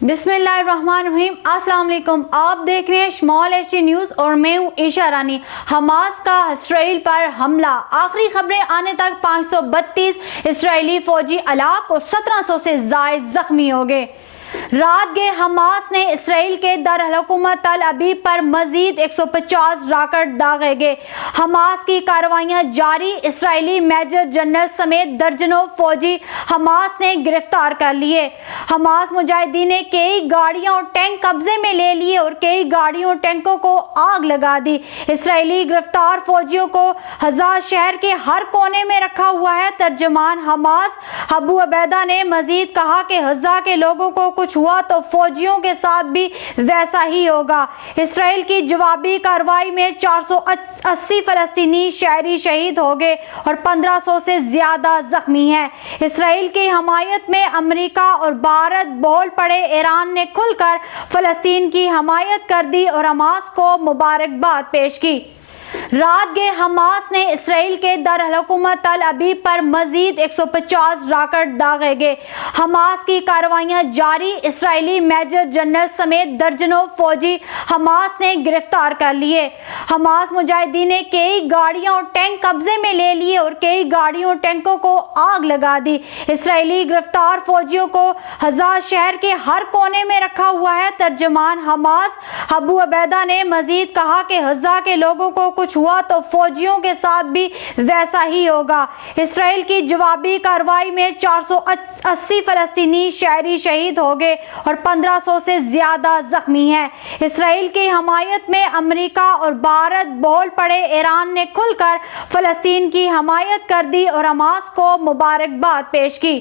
बिस्मिल्लाहिर्रहमानिर्रहीम। अस्सलाम वालेकुम। आप देख रहे हैं स्मॉल एचडी न्यूज़ और मैं हूँ ईशा रानी। हमास का इसराइल पर हमला, आखिरी खबरें आने तक 532 इसराइली फौजी हलाक और 1700 से ज़ायद जख्मी हो गए। रात गए हमास ने इसराइल के दारुल-हुकूमत तल अबीब पर मजीद 150 रॉकेट दागे गए। हमास की कार्रवाइयां जारी, इसराइली मेजर जनरल समेत दर्जनों फौजी हमास ने गिरफ्तार कर लिए। हमास मुजाहिदीन ने कई गाड़ियां और टैंक कब्जे में ले लिए और कई गाड़ियों और टैंकों को आग लगा दी। इसराइली गिरफ्तार फौजियों को हजार शहर के हर कोने में रखा हुआ है। तर्जमान हमास अबू अबैदा ने मजीद कहा कि गजा के लोगों को कुछ हुआ तो फौजियों के साथ भी वैसा ही होगा। इसराइल की जवाबी कार्रवाई में 480 फलस्तीनी शहरी शहीद हो गए और 1500 से ज्यादा जख्मी हैं। इसराइल की हमायत में अमेरिका और भारत बोल पड़े। ईरान ने खुलकर फलस्तीन की हमायत कर दी और हमास को मुबारकबाद पेश की। रात गए हमास ने इसराइल के दारुल-हुकूमत तल अबीब पर मजीद 150 रॉकेट दागे गए। हमास की कार्रवाइयां जारी, इसराइली मेजर जनरल समेत दर्जनों फौजी हमास ने गिरफ्तार कर लिए। हमास मुजाहिदीन ने कई गाड़ियां और टैंक कब्जे में ले लिए और कई गाड़ियों और टैंकों को आग लगा दी। इसराइली गिरफ्तार फौजियों को हजार शहर के हर कोने में रखा हुआ है। तर्जमान हमास अबू अबैदा ने मजीद कहा कि गजा के लोगों को कुछ हुआ तो फौजियों के साथ भी वैसा ही होगा। इसराइल की जवाबी कार्रवाई में 480 फलस्तीनी शहरी शहीद हो गए और 1500 से ज्यादा जख्मी हैं। इसराइल की हमायत में अमेरिका और भारत बोल पड़े। ईरान ने खुलकर फलस्तीन की हमायत कर दी और हमास को मुबारकबाद पेश की।